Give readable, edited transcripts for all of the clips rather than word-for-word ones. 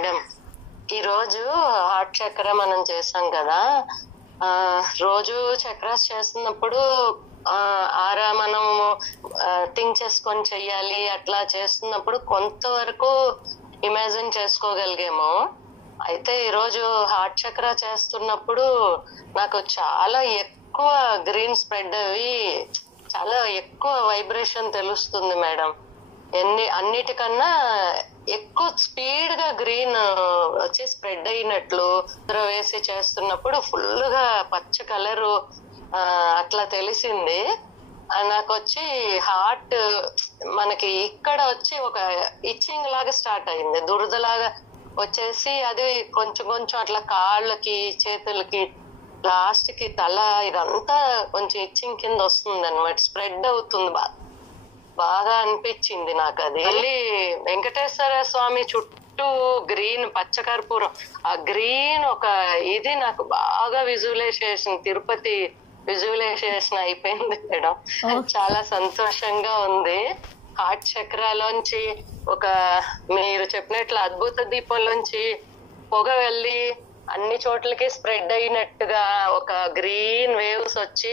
Madam, ఈరోజు heart చక్ర మనం చేసాం కదా. రోజు చక్రాస్ చేస్తున్నప్పుడు ఆరా మనం థింక్ చేసుకొని చెయ్యాలి. అట్లా చేస్తున్నప్పుడు కొంతవరకు ఇమాజిన్ చేసుకోగలిగేమో. అయితే ఈరోజు హార్ట్ చక్ర చేస్తున్నప్పుడు నాకు చాలా ఎక్కువ గ్రీన్ స్ప్రెడ్ అవి చాలా ఎక్కువ వైబ్రేషన్ తెలుస్తుంది మేడం. అన్నిటికన్నా ఎక్కువ స్పీడ్ గా గ్రీన్ వచ్చి స్ప్రెడ్ అయినట్లు వేసి చేస్తున్నప్పుడు ఫుల్ గా పచ్చ కలరు అట్లా తెలిసింది. నాకు వచ్చి హార్ట్ మనకి ఇక్కడ వచ్చి ఒక ఇచ్చింగ్ లాగా స్టార్ట్ అయింది, దురదలాగా వచ్చేసి అది కొంచెం కొంచెం అట్లా కాళ్ళకి చేతులకి లాస్ట్ కి తల ఇదంతా కొంచెం ఇచ్చింగ్ కింద వస్తుంది అనమాట, స్ప్రెడ్ అవుతుంది. బాగా అనిపించింది నాకు అది. మళ్ళీ వెంకటేశ్వర స్వామి చుట్టూ గ్రీన్ పచ్చకర్పూరం, ఆ గ్రీన్ ఒక ఇది నాకు బాగా విజువలైజేషన్, తిరుపతి విజువలైజేషన్ అయిపోయింది మేడం. చాలా సంతోషంగా ఉంది. హార్ట్ చక్రాలోంచి ఒక మీరు చెప్పినట్లు అద్భుత దీపంలోంచి పొగ వెళ్ళి అన్ని చోట్లకి స్ప్రెడ్ అయినట్టుగా ఒక గ్రీన్ వేవ్స్ వచ్చి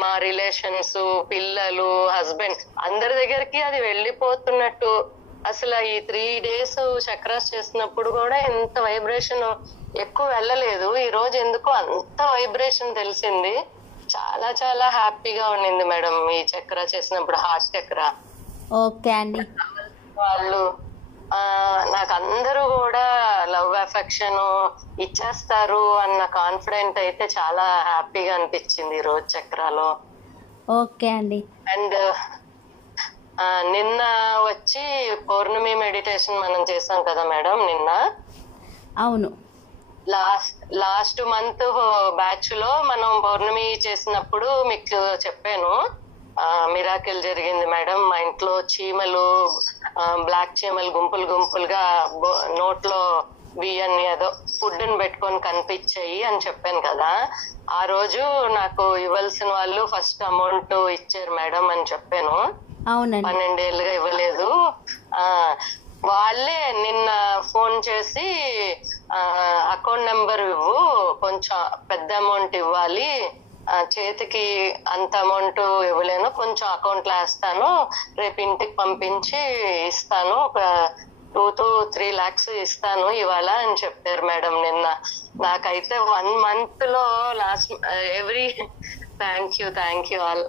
మా రిలేషన్స్, పిల్లలు, హస్బెండ్ అందరి దగ్గరికి అది వెళ్ళిపోతున్నట్టు. అసలు ఈ 3 days చక్రాస్ చేసినప్పుడు కూడా ఎంత వైబ్రేషన్ ఎక్కువ వెళ్ళలేదు. ఈ రోజు ఎందుకో అంత వైబ్రేషన్ తెలిసింది. చాలా చాలా హ్యాపీగా ఉండింది మేడం ఈ చక్ర చేసినప్పుడు, హార్ట్ చక్ర. ఓకే అండి. వాళ్ళు నాకు అందరూ కూడా లవ్ అఫెక్షన్ ఇచ్చేస్తారు అన్న కాన్ఫిడెంట్ అయితే చాలా హ్యాపీగా అనిపించింది ఈ రోజు చక్రాలో. ఓకే అండి. అండ్ నిన్న వచ్చి పౌర్ణమి మెడిటేషన్ మనం చేసాం కదా మేడం. నిన్న అవును, లాస్ట్ మంత్ బ్యాచ్ లో మనం పౌర్ణమి చేసినప్పుడు మీకు చెప్పాను, మిరాకిల్ జరిగింది మేడం. మా ఇంట్లో చీమలు, బ్లాక్ చీమలు గుంపులు గుంపులుగా నోట్లో బియ్యాన్ని ఏదో ఫుడ్ ని పెట్టుకొని కనిపించాయి అని చెప్పాను కదా. ఆ రోజు నాకు ఇవ్వాల్సిన వాళ్ళు ఫస్ట్ అమౌంట్ ఇచ్చారు మేడం అని చెప్పాను. 12 ఏళ్ళుగా ఇవ్వలేదు. వాళ్ళే నిన్న ఫోన్ చేసి అకౌంట్ నెంబర్ ఇవ్వు, కొంచెం పెద్ద అమౌంట్ ఇవ్వాలి, చేతికి అంత అమౌంట్ ఇవ్వలేను, కొంచెం అకౌంట్ లో వేస్తాను, రేపు ఇంటికి పంపించి ఇస్తాను, ఒక 2 to 3 lakhs ఇస్తాను ఇవాళ అని చెప్పారు మేడం నిన్న. నాకైతే 1 month లో last thank you all.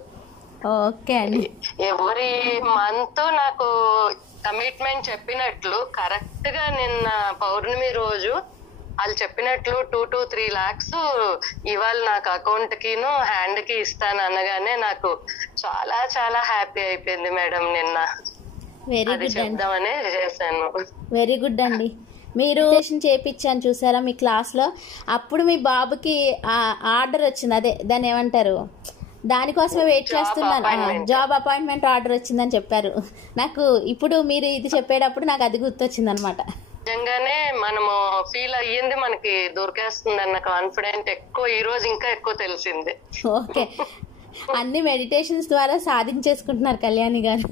Okay అండి. ఎవ్రీ మంత్ నాకు కమిట్మెంట్ చెప్పినట్లు కరెక్ట్ గా నిన్న పౌర్ణమి రోజు వాళ్ళు చెప్పినట్లు 2 to 3 lakhs ఇవాళ నాకు అకౌంట్ కిను హ్యాండ్ కి ఇస్తాను అనగానే నాకు చాలా చాలా హ్యాపీ అయిపోయింది మేడం నిన్న. వెరీ గుడ్ చెప్దామనే చేశాను. వెరీ గుడ్ అండి. మీరు చేయించాను చూసారా మీ క్లాస్లో, అప్పుడు మీ బాబుకి ఆర్డర్ వచ్చింది, అదే దాన్ని ఏమంటారు, దానికోసమే వెయిట్ చేస్తున్నాను, జాబ్ అపాయింట్మెంట్ ఆర్డర్ వచ్చిందని చెప్పారు నాకు. ఇప్పుడు మీరు ఇది చెప్పేటప్పుడు నాకు అది గుర్తొచ్చింది అనమాట. నిజంగానే మనము ఫీల్ అయ్యింది, మనకి దొరికేస్తుంది అన్న కాన్ఫిడెంట్ ఎక్కువ ఈ రోజు ఇంకా ఎక్కువ తెలిసింది. ఓకే, అన్ని మెడిటేషన్స్ ద్వారా సాధించేసుకుంటున్నారు కళ్యాణి గారు.